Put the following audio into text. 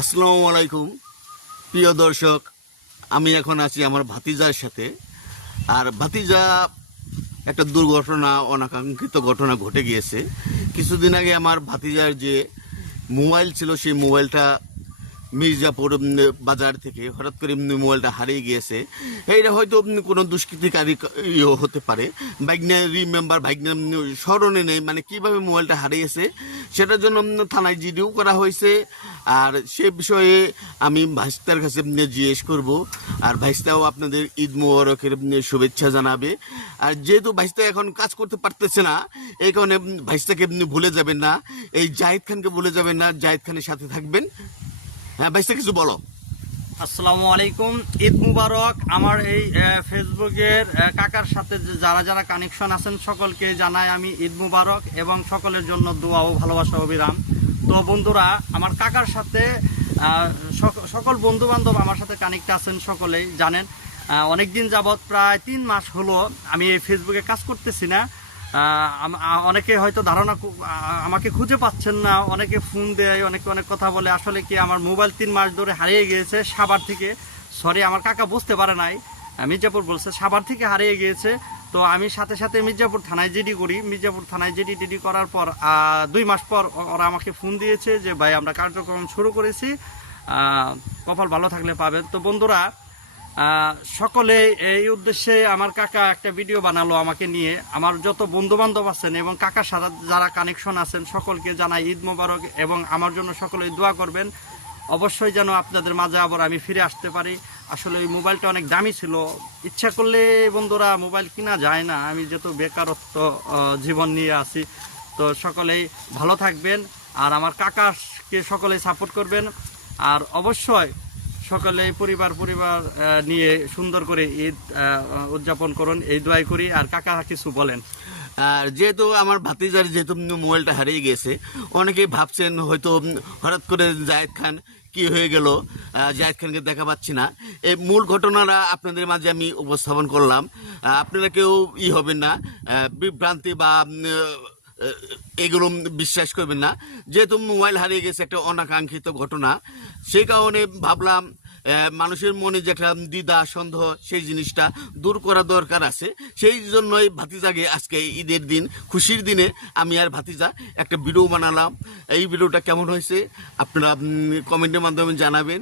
আসসালামু আলাইকুম প্রিয় দর্শক, আমি এখন আছি আমার ভাতিজার সাথে। আর ভাতিজা একটা দুর্ঘটনা, অনাকাঙ্ক্ষিত ঘটনা ঘটে গিয়েছে। কিছুদিন আগে আমার ভাতিজার যে মোবাইল ছিল, সেই মোবাইলটা মির্জাপুর বাজার থেকে হঠাৎ করে মোবাইলটা হারিয়ে গিয়েছে। এইটা হয়তো কোনো দুষ্কৃতিকারী হতে পারে। ভাইগনা রিমেম্বার, ভাইগনা স্মরণে নেই মানে কিভাবে মোবাইলটা হারিয়েছে, সেটার জন্য থানায় জিডিও করা হয়েছে। আর সে বিষয়ে আমি ভাইস্তার কাছে জিজ্ঞেস করব। আর ভাইস্তাও আপনাদের ঈদ মোবারকের শুভেচ্ছা জানাবে। আর যেহেতু ভাইস্তা এখন কাজ করতে পারতেছে না, এই কারণে ভাইস্তাকে ভুলে যাবেন না, এই জাহিদ খানকে ভুলে যাবেন না, জাহিদ খানের সাথে থাকবেন। হ্যাঁ ভাইস্তা, কিছু বলো। আসসালামু আলাইকুম, ঈদ মুবারক। আমার এই ফেসবুকের কাকার সাথে যারা যারা কানেকশন আছেন সকলকে জানাই আমি ঈদ মুবারক এবং সকলের জন্য দোয়া ও ভালোবাসা অবিরাম। তো বন্ধুরা, আমার কাকার সাথে সকল বন্ধু বান্ধব আমার সাথে কানেক্ট আছেন, সকলেই জানেন। অনেক দিন যাবৎ প্রায় 3 মাস হলো আমি এই ফেসবুকে কাজ করতেছি না। অনেকে হয়তো ধারণা আমাকে খুঁজে পাচ্ছেন না, অনেকে ফোন দেয়, অনেকে অনেক কথা বলে। আসলে কি, আমার মোবাইল 3 মাস ধরে হারিয়ে গিয়েছে সাভার থেকে। সরি, আমার কাকা বুঝতে পারে নাই, মির্জাপুর বলছে, সাভার থেকে হারিয়ে গিয়েছে। তো আমি সাথে সাথে মির্জাপুর থানায় জিডি করি। মির্জাপুর থানায় জিডি করার পর 2 মাস পর ওরা আমাকে ফোন দিয়েছে যে ভাই, আমরা কার্যক্রম শুরু করেছি, কপাল ভালো থাকলে পাবেন। তো বন্ধুরা, সকলে এই উদ্দেশ্যে আমার কাকা একটা ভিডিও বানালো আমাকে নিয়ে। আমার যত বন্ধু বান্ধব আছেন এবং কাকার সাথে যারা কানেকশন আছেন সকলকে জানাই ঈদ মোবারক এবং আমার জন্য সকলেই দোয়া করবেন। অবশ্যই যেন আপনাদের মাঝে আবার আমি ফিরে আসতে পারি। আসলে ওই মোবাইলটা অনেক দামি ছিল, ইচ্ছা করলে বন্ধুরা মোবাইল কিনা যায় না। আমি যেহেতু বেকারত্ব জীবন নিয়ে আছি, তো সকলেই ভালো থাকবেন আর আমার কাকাকে সকলেই সাপোর্ট করবেন। আর অবশ্যই সকলেই পরিবার নিয়ে সুন্দর করে ঈদ উদযাপন করুন, এই দোয়াই করি। আর কাকা কিছু বলেন। আর যেহেতু আমার ভাতিজার যেহেতু মোবাইলটা হারিয়ে গেছে, অনেকেই ভাবছেন হয়তো হঠাৎ করে জায়েদ খান কি হয়ে গেল, জায়েদ খানকে দেখা পাচ্ছি না। এই মূল ঘটনাটা আপনাদের মাঝে আমি উপস্থাপন করলাম। আপনারা কেউ হবেন না, বিভ্রান্তি বা এগুলো বিশ্বাস করবেন না। যেহেতু মোবাইল হারিয়ে গেছে, একটা অনাকাঙ্ক্ষিত ঘটনা, সেই কারণে ভাবলাম মানুষের মনে যেটা দ্বিধা সন্দেহ, সেই জিনিসটা দূর করা দরকার আছে। সেই জন্যই ভাতিজাকে আজকে ঈদের দিন, খুশির দিনে আমি আর ভাতিজা একটা ভিডিও বানালাম। এই ভিডিওটা কেমন হয়েছে আপনারা কমেন্টের মাধ্যমে জানাবেন।